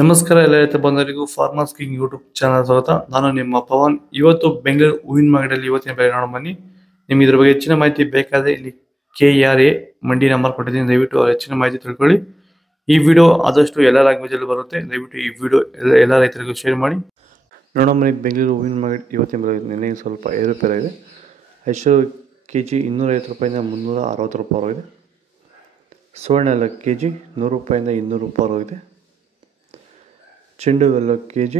ನಮಸ್ಕಾರ ಎಲ್ಲ ರೈತ ಬಂಧುಗಳಿಗೂ ಫಾರ್ಮರ್ಸ್ ಕಿಂಗ್ ಯೂಟ್ಯೂಬ್ ಚಾನಲ್ ಸ್ವಾಗತ. ನಾನು ನಿಮ್ಮ ಪವನ್. ಇವತ್ತು ಬೆಂಗಳೂರು ಹೂವಿನ ಮಾರ್ಕೆಟಲ್ಲಿ ಇವತ್ತಿನ ಬೆಲೆ ನೋಡೋಣ ಬನ್ನಿ. ನಿಮ್ಗೆ ಇದ್ರ ಬಗ್ಗೆ ಹೆಚ್ಚಿನ ಮಾಹಿತಿ ಬೇಕಾದರೆ ಇಲ್ಲಿ KRA ಮಂಡಿ ನಂಬರ್ ಕೊಟ್ಟಿದ್ದೀನಿ, ದಯವಿಟ್ಟು ಹೆಚ್ಚಿನ ಮಾಹಿತಿ ತಿಳ್ಕೊಳ್ಳಿ. ಈ ವಿಡಿಯೋ ಆದಷ್ಟು ಎಲ್ಲ ಲ್ಯಾಂಗ್ವೇಜ್ ಅಲ್ಲಿ ಬರುತ್ತೆ, ದಯವಿಟ್ಟು ಈ ವಿಡಿಯೋ ಎಲ್ಲ ರೈತರಿಗೂ ಶೇರ್ ಮಾಡಿ. ನೋಡೋಣ ಬನ್ನಿ, ಬೆಂಗಳೂರು ಹೂವಿನ ಮಾರ್ಕೆಟ್ ಇವತ್ತಿನ ಬೆಲೆ ನಿನ್ನೆ ಸ್ವಲ್ಪ ಏರುಪೇರಾಗಿದೆ. ಐಶ್ವರ್ಯ KG 250 ರೂಪಾಯಿಂದ 360 ರೂಪಾಯಿ ಆಗಿದೆ. ಸುವರ್ಣ ಎಲ್ಲ KG 100 ರೂಪಾಯಿಂದ 200 ರೂಪಾಯಿ ಆಗಿದೆ. ಚೆಂಡು ಎಲ್ಲ KG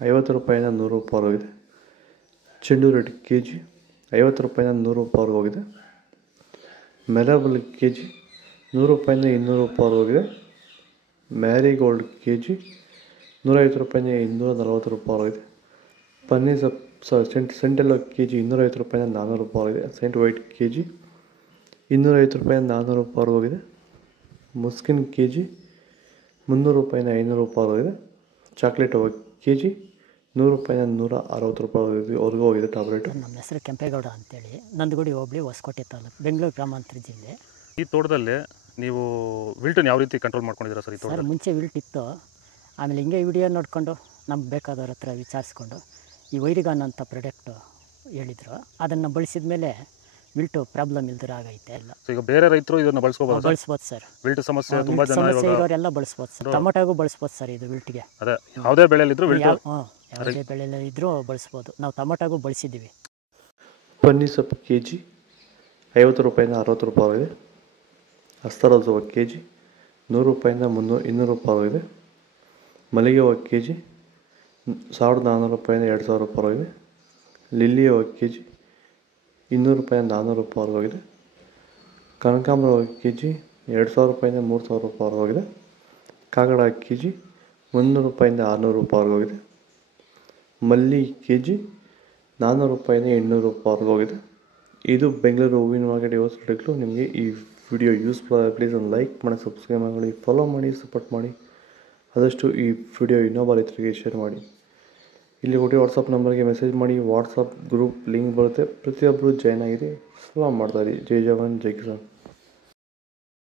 50 ರೂಪಾಯಿಂದ 100 ರೂಪಾಯಿ ಆಗಿದೆ. ಚೆಂಡು ರೇಟ್ KG 50 ರೂಪಾಯಿಂದ 100 ರೂಪಾಯಿ ಹೋಗಿದೆ. ಮೆಲಬಲ್ KG 100 ರೂಪಾಯಿಂದ 200 ರೂಪಾಯಿ ಹೋಗಿದೆ. ಮ್ಯಾರಿಗೋಲ್ಡ್ KG 150 ರೂಪಾಯಿಂದ 240 ರೂಪಾಯಿ ಆಗಿದೆ. ಪನ್ನೀರ್ ಸೆಂಟ್ ಎಲ್ಲ KG 250 ರೂಪಾಯಿಂದ 400 ರೂಪಾಯಿ ಆಗಿದೆ. ಸೆಂಟ್ ವೈಟ್ KG 250 ರೂಪಾಯಿಂದ 400 ರೂಪಾಯಿ ಹೋಗಿದೆ. ಮುಸ್ಕಿನ್ KG 300 ರೂಪಾಯಿಂದ 500 ರೂಪಾಯಿ ಆಗಿದೆ. ಚಾಕ್ಲೇಟ್ KG 100 ರೂಪಾಯಿಂದ 160 ರೂಪಾಯಿ ಅವ್ರಿಗೂ ಹೋಗಿದೆ ಟಾಬ್ಲೆಟ್. ನಮ್ಮ ಹೆಸರು ಕೆಂಪೇಗೌಡ ಅಂತೇಳಿ, ನಂದಗುಡಿ ಹೋಬಳಿ ಹೊಸಕೋಟೆ ತಾಲೂಕು, ಬೆಂಗಳೂರು ಗ್ರಾಮಾಂತರ ಜಿಲ್ಲೆ. ಈ ತೋಟದಲ್ಲಿ ನೀವು ವಿಲ್ಟನ್ನು ಯಾವ ರೀತಿ ಕಂಟ್ರೋಲ್ ಮಾಡ್ಕೊಂಡಿದ್ದೀರಾ ಸರ್? ಈ ತೋಟ ಮುಂಚೆ ವಿಲ್ಟ್ ಇತ್ತು, ಆಮೇಲೆ ಹಿಂಗೆ ವಿಡಿಯೋ ನೋಡಿಕೊಂಡು ನಮ್ಗೆ ಬೇಕಾದವ್ರ ಹತ್ರ ವಿಚಾರಿಸ್ಕೊಂಡು ಈ ವೈರಿಗಾನ್ ಅಂತ ಪ್ರಾಡಕ್ಟು ಹೇಳಿದರು, ಅದನ್ನು ಬಳಸಿದ ಮೇಲೆ ವಿಲ್ಟು ಪ್ರಾಬ್ಲಮ್ ಇಲ್ದಿರ ಆಗೈತೆ. ಎಲ್ಲ ಈಗ ಬೇರೆ ರೈತರು ಇದನ್ನು ಬಳಸ್ಬೋದು ಸರ್. ವಿಲ್ಟ್ ಸಮಸ್ಯೆ ತುಂಬ ಜನ ಇರೋರೆಲ್ಲ ಬಳಸ್ಬೋದು ಸರ್. ಟೊಮೊಟೊಗೂ ಬಳಸ್ಬೋದು ಸರ್ ಇದು ವಿಲ್ಟ್ಗೆ. ಅದೇ ಯಾವುದೇ ಬೆಳೆಯಲ್ಲಿದ್ದರೂ ಯಾವುದೇ ಬೆಳೆಯಲ್ಲಿ ಇದ್ದರೂ ಬಳಸ್ಬೋದು. ನಾವು ಟೊಮೊಟೊಗೂ ಬಳಸಿದ್ದೀವಿ. ಪನ್ನೀರ್ ಸೊಪ್ಪು KG 50 ರೂಪಾಯಿಂದ 60 ರೂಪಾಯಿ ಆಗಿದೆ. ಹಸ್ತರೋಜ KG 100 ರೂಪಾಯಿಂದ 200 ರೂಪಾಯಿ ಆಗಿದೆ. ಮಲ್ಲಿಗೆ ಹೂವು KG 1400 ರೂಪಾಯಿಂದ 2000 ರೂಪಾಯಿ ಆಗಿದೆ. ಲಿಲ್ಲಿ ಹೂವು KG 200 ರೂಪಾಯಿಂದ 400 ರೂಪಾಯಿ ಆಗಿದೆ. ಕನಕಾಂಬರ KG 2000 ರೂಪಾಯಿಂದ 3000 ರೂಪಾಯಿ ಆಗಿದೆ. ಕಾಗಡ KG 100 ರೂಪಾಯಿಂದ 600 ರೂಪಾಯಿ ಆಗಿದೆ. ಮಲ್ಲಿ KG 400 ರೂಪಾಯಿಂದ 800 ರೂಪಾಯಿ ಆಗಿದೆ. ಇದು ಬೆಂಗಳೂರು ಹೂವಿನ ಮಾರ್ಕೆಟ್ ಇವತ್ತು. ನಿಮಗೆ ಈ ವಿಡಿಯೋ ಯೂಸ್ಫುಲ್ ಆಗಿ ಪ್ಲೀಸ್ ಒಂದು ಲೈಕ್ ಮಾಡಿ, ಸಬ್ಸ್ಕ್ರೈಬ್ ಮಾಡಿ, ಫಾಲೋ ಮಾಡಿ, ಸಪೋರ್ಟ್ ಮಾಡಿ. ಆದಷ್ಟು ಈ ವಿಡಿಯೋ ಇನ್ನೊಬ್ಬ ರೈತರಿಗೆ ಶೇರ್ ಮಾಡಿ. ಇಲ್ಲಿ ಕೊಟ್ಟು ವಾಟ್ಸಪ್ ನಂಬರ್ಗೆ ಮೆಸೇಜ್ ಮಾಡಿ. ವಾಟ್ಸಪ್ ಗ್ರೂಪ್ ಲಿಂಕ್ ಬರುತ್ತೆ, ಪ್ರತಿಯೊಬ್ಬರು ಜಾಯ್ನ್ ಆಗಿದೆ, ಫಾಲೋ ಮಾಡ್ತಾರೆ. ಜೈ ಜವಾನ್ ಜೈ ಕಿಸಾನ್.